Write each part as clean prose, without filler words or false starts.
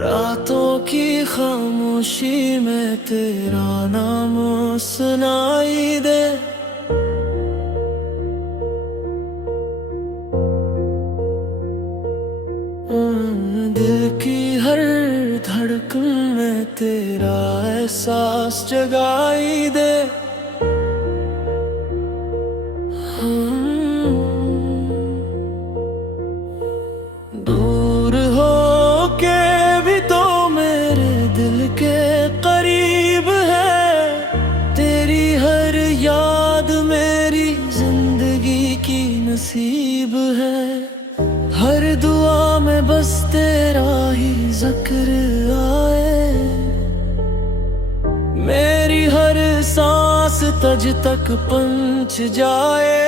रातों की खामोशी में तेरा नाम सुनाई दे। दिल की हर धड़कन में तेरा एहसास जगाई दे। दूर हो के भी तो मेरे दिल के करीब है। तेरी हर याद मेरी जिंदगी की नसीब है। हर दुआ में बस तेरा ही जिक्र आए। मेरी हर सांस तुझ तक पहुंच जाए।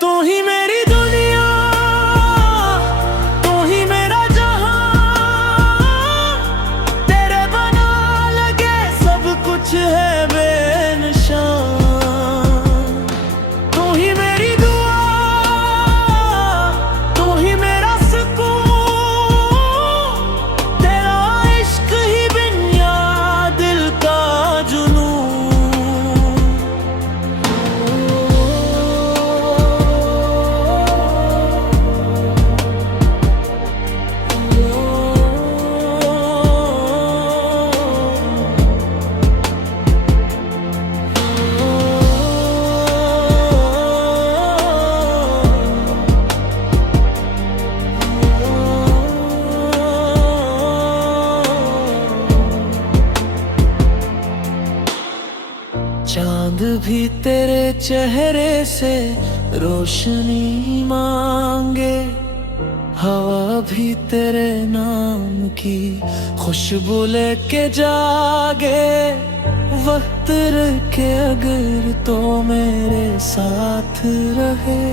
तू ही मेरी दुनिया, तू ही मेरा जहां। तेरे बना लगे सब कुछ है बेनिशान। तू ही मेरी दुआ, तू ही मेरा सुकून। तेरा इश्क ही बिन्या दिल का जुनून। चांद भी तेरे चेहरे से रोशनी मांगे। हवा भी तेरे नाम की खुशबू लेके जागे। वक्त रखे अगर तो मेरे साथ रहे।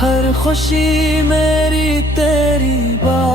हर खुशी मेरी तेरी बात